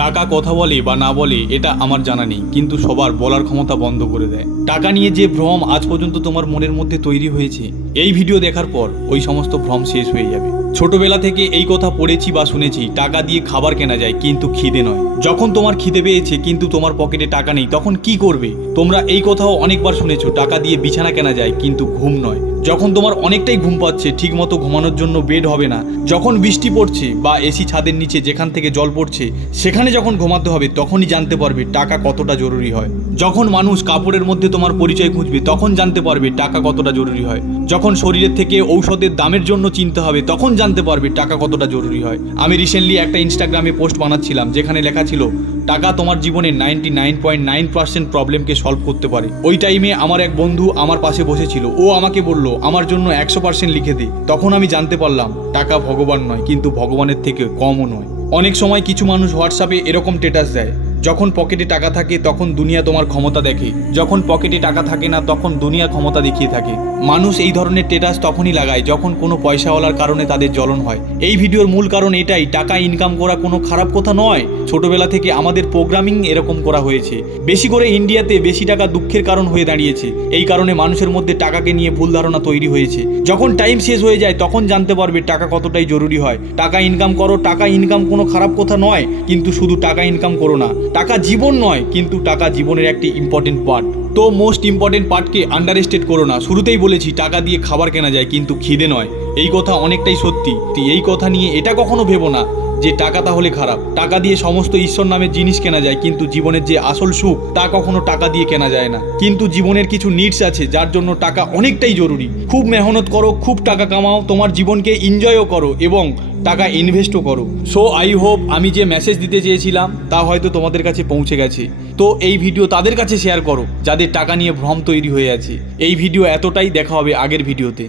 টাকা কথা বলে বা না বলে এটা আমার জানা নেই, কিন্তু সবার বলার ক্ষমতা বন্ধ করে দেয়। টাকা নিয়ে যে ভ্রম আজ পর্যন্ত তোমার মনের মধ্যে তৈরি হয়েছে, এই ভিডিও দেখার পর ওই সমস্ত ভ্রম শেষ হয়ে যাবে। ছোটবেলা থেকে এই কথা পড়েছি বা শুনেছি, টাকা দিয়ে খাবার কেনা যায় কিন্তু খিদে নয়। যখন তোমার খিদে পেয়েছে কিন্তু তোমার পকেটে টাকা নেই, তখন কি করবে? তোমরা এই কথাও অনেকবার শুনেছো, টাকা দিয়ে বিছানা কেনা যায় কিন্তু ঘুম নয়। যখন তোমার অনেকটাই ঘুম পাচ্ছে, ঠিকমতো ঘুমানোর জন্য বেড হবে না, যখন বৃষ্টি পড়ছে বা এসি ছাদের নিচে যেখান থেকে জল পড়ছে সেখানে যখন ঘুমাতে হবে, তখনই জানতে পারবে টাকা কতটা জরুরি হয়। যখন মানুষ কাপড়ের মধ্যে তোমার পরিচয় খুঁজবে, তখন জানতে পারবে টাকা কতটা জরুরি হয়। যখন শরীরের থেকে ঔষধের দামের জন্য চিনতে হবে, তখন জানতে পারবে টাকা কতটা জরুরি হয়। আমি রিসেন্টলি একটা ইনস্টাগ্রামে পোস্ট বানাচ্ছিলাম, যেখানে লেখা ছিল টাকা তোমার জীবনের 99.9% প্রবলেমকে সলভ করতে পারে। ওই টাইমে আমার এক বন্ধু আমার পাশে বসেছিল, ও আমাকে বলল আমার জন্য 100% লিখে দে। তখন আমি জানতে পারলাম টাকা ভগবান নয়, কিন্তু ভগবানের থেকে কমও নয়। অনেক সময় কিছু মানুষ হোয়াটসঅ্যাপে এরকম স্ট্যাটাস দেয়, যখন পকেটে টাকা থাকে তখন দুনিয়া তোমার ক্ষমতা দেখে, যখন পকেটে টাকা থাকে না তখন দুনিয়া ক্ষমতা দেখিয়ে থাকে। মানুষ এই ধরনের স্ট্যাটাস তখনই লাগায় যখন কোনো পয়সাওয়ালার কারণে তাদের জ্বলন হয়। এই ভিডিওর মূল কারণ এটাই, টাকা ইনকাম করা কোনো খারাপ কথা নয়। ছোটবেলা থেকে আমাদের প্রোগ্রামিং এরকম করা হয়েছে। বেশি করে ইন্ডিয়াতে বেশি টাকা দুঃখের কারণ হয়ে দাঁড়িয়েছে। এই কারণে মানুষের মধ্যে টাকাকে নিয়ে ভুল ধারণা তৈরি হয়েছে। যখন টাইম শেষ হয়ে যায় তখন জানতে পারবে টাকা কতটাই জরুরি হয়। টাকা ইনকাম করো, টাকা ইনকাম কোনো খারাপ কথা নয়, কিন্তু শুধু টাকা ইনকাম করো না। টাকা জীবন নয়, কিন্তু টাকা জীবনের একটি ইম্পর্টেন্ট পার্ট। তো মোস্ট ইম্পর্টেন্ট পার্টকে আন্ডার এস্টিমেট করো না। শুরুতেই বলেছি টাকা দিয়ে খাবার কেনা যায় কিন্তু খিদে নয়। এই কথা অনেকটাই সত্যি। এই কথা নিয়ে এটা কখনো ভেবো না যে টাকা তাহলে খারাপ। টাকা দিয়ে সমস্ত ঈশ্বর নামের জিনিস কেনা যায়, কিন্তু জীবনের যে আসল সুখ তা কখনো টাকা দিয়ে কেনা যায় না। কিন্তু জীবনের কিছু নিডস আছে যার জন্য টাকা অনেকটাই জরুরি। খুব মেহনত করো, খুব টাকা কামাও, তোমার জীবনকে এনজয়ও করো এবং টাকা ইনভেস্টও করো। সো আই হোপ আমি যে মেসেজ দিতে চেয়েছিলাম তা হয়তো তোমাদের কাছে পৌঁছে গেছে। তো এই ভিডিও তাদের কাছে শেয়ার করো যাদের টাকা নিয়ে ভ্রম তৈরি হয়ে আছে। এই ভিডিও এতটাই, দেখা হবে আগের ভিডিওতে।